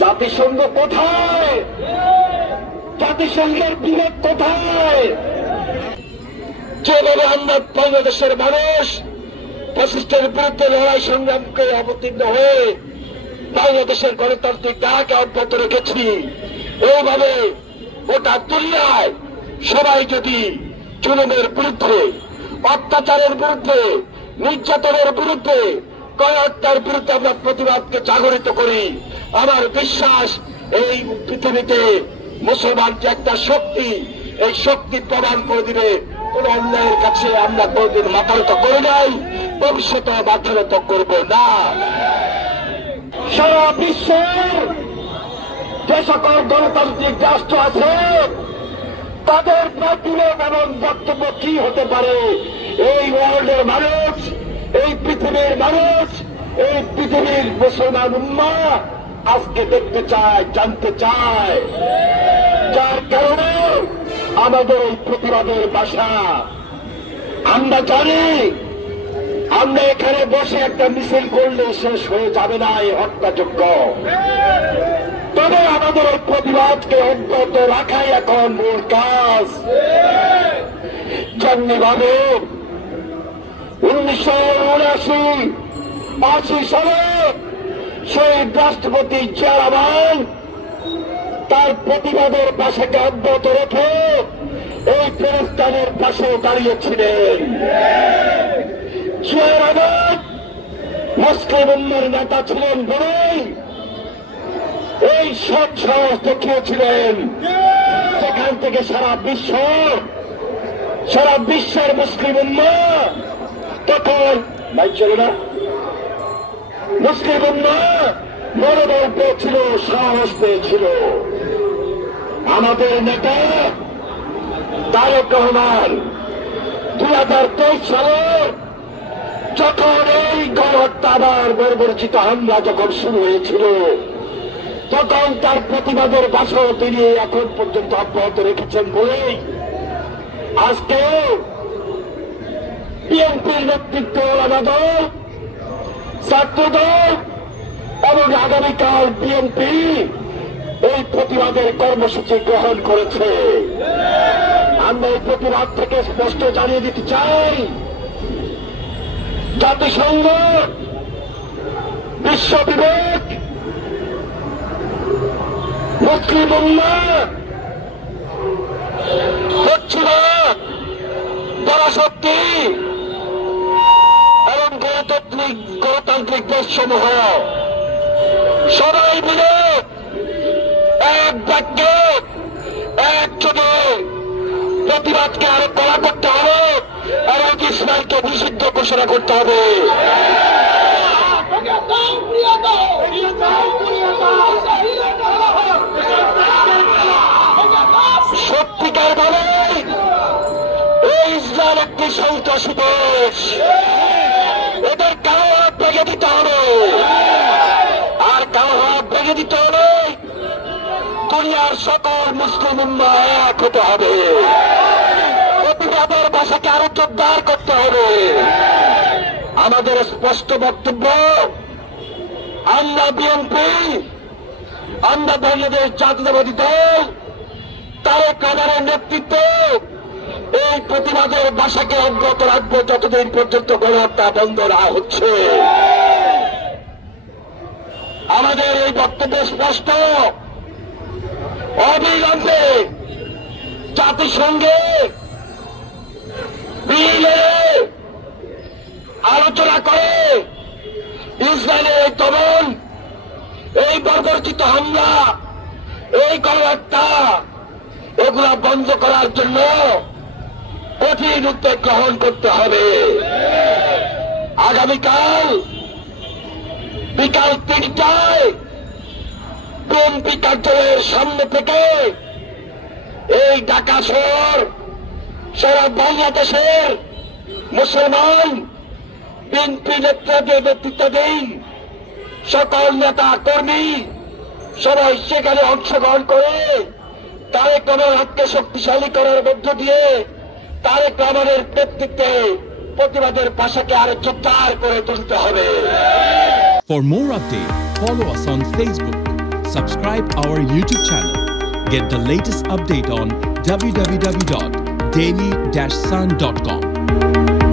জাতিসংঘ কোথায়? জাতিসংঘের বিবেক কোথায়? যেভাবে আমরা বাংলাদেশের মানুষ ফ্যাসিস্টের বিরুদ্ধে লড়াই সংগ্রামকে অবতীর্ণ হয়ে বাংলাদেশের গণতান্ত্রিক ডাকে অব্যাহত রেখেছি, এইভাবে গোটা দুনিয়ায় সবাই যদি জুলুমের বিরুদ্ধে, অত্যাচারের বিরুদ্ধে, নির্যাতনের বিরুদ্ধে, গণহত্যার বিরুদ্ধে আমরা প্রতিবাদকে জাগরিত করি, আমার বিশ্বাস এই পৃথিবীতে মুসলমান যে একটা শক্তি, এই শক্তি প্রমাণ করে দিবে কোন অন্যায়ের কাছে আমরা কোনদিন মাথা নত করি নাই, ভবিষ্যতে মাথা নত করব না। সারা বিশ্বের যে সকল গণতান্ত্রিক রাষ্ট্র আছে তাদের প্রতিরোধ এবং বক্তব্য কি হতে পারে, এই ওয়ার্ল্ডের মানুষ, এই পৃথিবীর মানুষ, এই পৃথিবীর মুসলমান উম্মাহ আজকে দেখতে চায়, জানতে চায়। যার কারণে আমাদের এই প্রতিবাদের ভাষা, আমরা জানি আমরা এখানে বসে একটা মিছিল করলে শেষ হয়ে যাবে না এই হত্যাযজ্ঞ, তবে আমাদের এই প্রতিবাদকে অব্যাহত রাখাই এখন মূল কাজ। যেমনিভাবে 1979-80 সালে শহীদ রাষ্ট্রপতি জিয়া রহমান তার প্রতিবাদের ভাষাকে অব্যাহত রেখে এই ফিলিস্তিনের পাশে দাঁড়িয়েছিলেন। জিয়া রহমান মুসলিম উম্মার নেতা ছিলেন বলেই এই সব সাহস দেখিয়েছিলেন, সেখান থেকে সারা বিশ্বের মুসলিম উম্মাহ তখন মুসলিম উম্মাহ মনোবল পেয়েছিল, সাহস পেয়েছিল। আমাদের নেতা তারেক রহমান 2023 সালে যখন এই গণহত্যা আবার বর্বরচিত হামলা যখন শুরু হয়েছিল, তখন তার প্রতিবাদের ভাষাও তিনি এখন পর্যন্ত অব্যাহত রেখেছেন বলেই আজকে বিএনপির নেতৃত্ব দল, ছাত্রদল এবং আগামীকাল বিএনপি এই প্রতিবাদের কর্মসূচি গ্রহণ করেছে। আমরা এই প্রতিবাদ থেকে স্পষ্ট জানিয়ে দিতে চাই, জাতিসংঘ, বিশ্ব বিবেক, মুসলিম উম্মাহ, পশ্চিমবঙ্গ পরাশক্তি এবং গণতান্ত্রিক দেশসমূহ সবাই মিলে এক বাক্যে একযোগে প্রতিবাদকে আরো কড়া করতে হবে এবং ইসরায়েলকে নিষিদ্ধ ঘোষণা করতে হবে। সত্যিকার ভাবে এই ইসরায়েল একটি সন্ত্রাসী দেশ, এদের কারো হাত ভেঙে দিতে হবে, আর কারো হাত ভেঙে দিতে হলে দুনিয়ার সকল মুসলিম উম্মাহ এক হতে হবে, প্রতিবাদের ভাষাকে আরো জোরদার করতে হবে। আমাদের স্পষ্ট বক্তব্য, আমরা বিএনপি, আমরা বাংলাদেশ জাতীয়তাবাদী দল, তারেক রহমানের নেতৃত্বে এই প্রতিবাদের ভাষাকে অব্যাহত রাখবো যতদিন পর্যন্ত গণহত্যা বন্ধ না হচ্ছে। আমাদের এই বক্তব্য স্পষ্ট, অবিলম্বে জাতিসংঘে আলোচনা করে ইসরায়েলের এই দমন, এই বর্বরচিত হামলা, এই গণহত্যা এগুলা বন্ধ করার জন্য কঠিন উদ্যোগ গ্রহণ করতে হবে। আগামীকাল বিকাল 3টায় বিএনপি কার্যালয়ের সামনে থেকে এই ঢাকা শহর, সারা বাংলাদেশের মুসলমান বিএনপি নেতৃত্বাধীন সকল নেতা কর্মী সবাই সেখানে অংশগ্রহণ করে তারেক রহমানের হাতকে শক্তিশালী করার মধ্য দিয়ে তারেক রহমানের নেতৃত্বে প্রতিবাদের ভাষাকে আরো জোরদার করে তুলতে হবে। For more updates, follow us on Facebook, Subscribe our YouTube channel. Get the latest update on www.daily-sun.com.